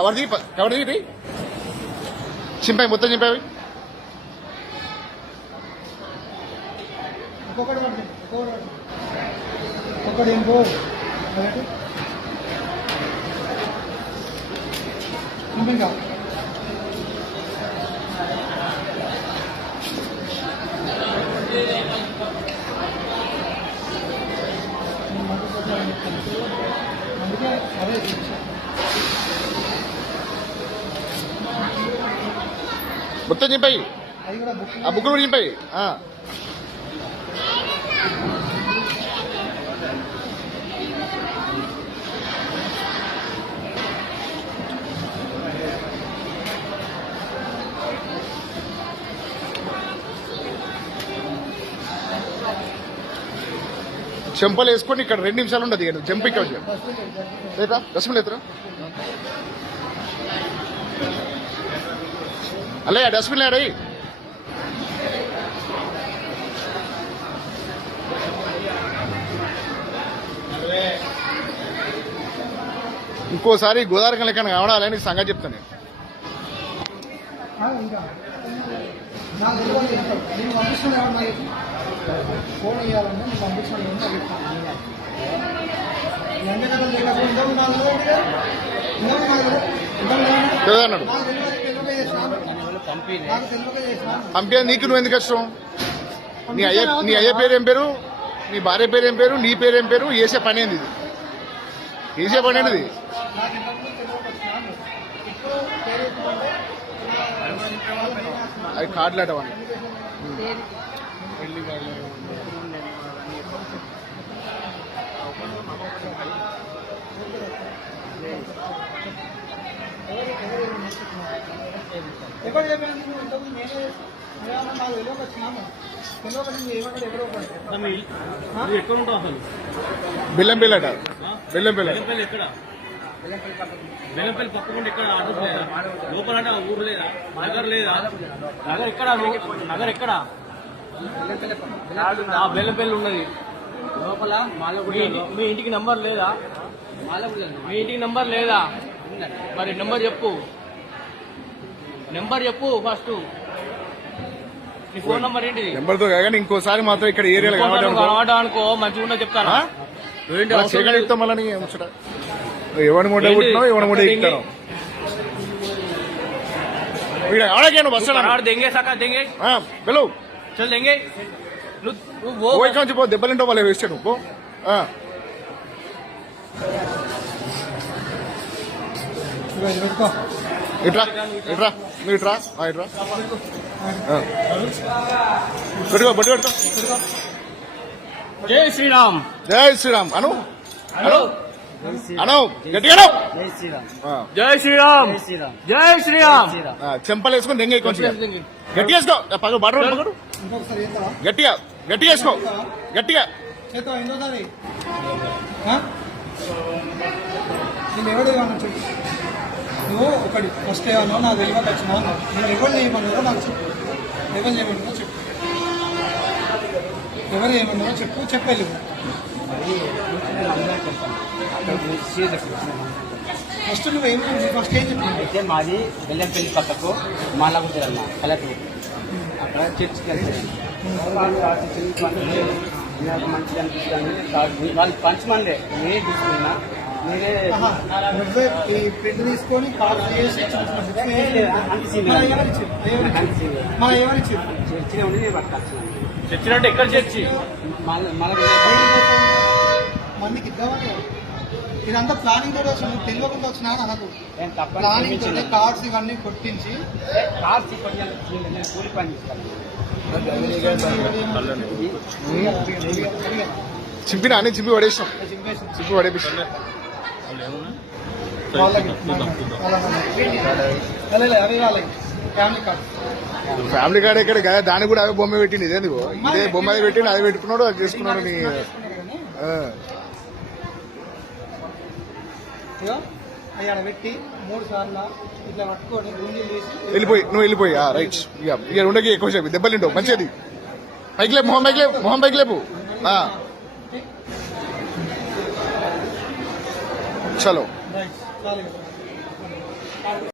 Cover దిగి cover దిగి చింపాయి మొత్తం చింపాయి. అందుకే అదే మొత్తం చింపై ఆ బుక్కులు కూడా చింపై చెంపలు వేసుకొని ఇక్కడ రెండు నిమిషాలు ఉండదు ఇక చెంప ఇక్కడ ఉంది. లేదా? అలే డస్ట్బిన్ లేడీ ఇంకోసారి గోదావరికం లెక్కన కావడాలని సంగతి చెప్తాను నేను. నాకు చెప్తాను. నేను అన్నాడు పంపే నీకు నువ్వు ఎందుకు కష్టం నీ అయ్య నీ అయ్య పేరు ఏం పేరు? నీ భార్య పేరు ఏం పేరు? నీ పేరు ఏం పేరు? వేసే పని ఏంది ఇది? వేసే పని ఏంటిది? అది కార్డులు అటవని ఎక్కడ చెప్పినా నువ్వు ఇంతకుముందు నేనే నేనేమన్నా నాకు తెలియక వచ్చినాను. తెలియక నువ్వు ఏమన్నా ఎవరో ఒకరు. నువ్వు ఎక్కడ ఉంటావు అసలు? బెల్లం ఎక్కడ? బెల్లంపల్లి పక్కకుండా ఎక్కడ అడ్రస్ లేదా లోపల అంటే ఆ ఊరు లేదా? నగర్ లేదా? నగర్ ఎక్కడ? నగర్ ఎక్కడ? బెల్లంపల్లి ఉన్నది. లోపల మీ ఇంటికి నంబర్ లేదా? మీటింగ్ నెంబర్ లేదా? మరి నెంబర్ చెప్పు. నెంబర్ చెప్పు ఫస్ట్ ఫోన్ నెంబర్ ఏంటి నెంబర్తో కాగానే ఇంకోసారి మాత్రం ఇక్కడ ఏరియాలో కావాలి అనుకో మంచిగా ఉన్నా చెప్తాను మళ్ళీ ఎవరి దెంగే. చల్ దెంగే. నువ్వు ఓ ఇక్కడ దెబ్బలింటో వాళ్ళు వేస్తాను పెట్టుకో బట్టి పెట్టుకో. జై శ్రీరామ్. జై శ్రీరామ్. అను అను. అను గట్టిగా జై శ్రీరామ్. జై శ్రీరామ్. చెంపలు వేసుకొని దెంగ కొంచెం గట్టి వేసుకో. పగ బటర్ గట్టిగా గట్టి వేసుకో. గట్టిగా. నేను ఎవడు ఏమన్నా చెప్పు. నువ్వు ఒకటి. ఫస్ట్ ఏమన్నా నాకు తెలియక వచ్చినా నేను ఎవరు చేయమన్నారో నాకు చెప్పు. ఎవరు చేయమన్నారో చెప్పు. ఎవరు ఏమన్నారో చెప్పు చెప్పలేదు ఫస్ట్ నువ్వు ఏం ఫస్ట్ ఏం చెప్పు? అయితే మాది బెల్లంపల్లి పక్కకు మాలాగుంటుంది అన్న కలెక్టర్. అక్కడ చర్చికి వెళ్తాను మంచిగా అనిపిస్తుంది వాళ్ళు పంచమండే నేను తీసుకున్నా నువ్వే ఈ ప్రింట్ తీసుకొని కాల్ చేసి చర్చిలో ఉండి నేను పట్టుకొచ్చాను చచ్చినట్టు ఎక్కడ చర్చి? మందికి ఇద్దామని ఇదంతా ప్లానింగ్ తోటి వచ్చిన తెలియకుండా వచ్చినా నాకు నేను తప్ప ప్లానింగ్ తోటి కార్డ్స్ ఇవన్నీ కొట్టించి. నేను కూలి పని చింపినా అని చింపి పడేసాం చింపి పడేపిస్తాం ఫ్యామిలీ కార్డ్ ఎక్కడ? కదా దానికి కూడా అదే బొమ్మ పెట్టింది. ఇదే నువ్వు ఇదే బొమ్మ అది పెట్టిండు అది పెట్టుకున్నాడు అది చేసుకున్నాడు నీ ఆ. ఇగో అవి ఆడ పెట్టి మూడు సార్లు ఇట్లా పట్టుకొని గుంజీలు తీసి వెళ్ళిపోయి నువ్వు వెళ్ళిపోయి ఆ, రైట్. ఇక ఇక ఉండకి ఎక్కువ సేపు. దెబ్బలింటావు మంచిది పైకి లేపు మొహం పైకి లేపు మొహం పైకి లేపు. ఆ. చలో రైట్ చాలు ఇక.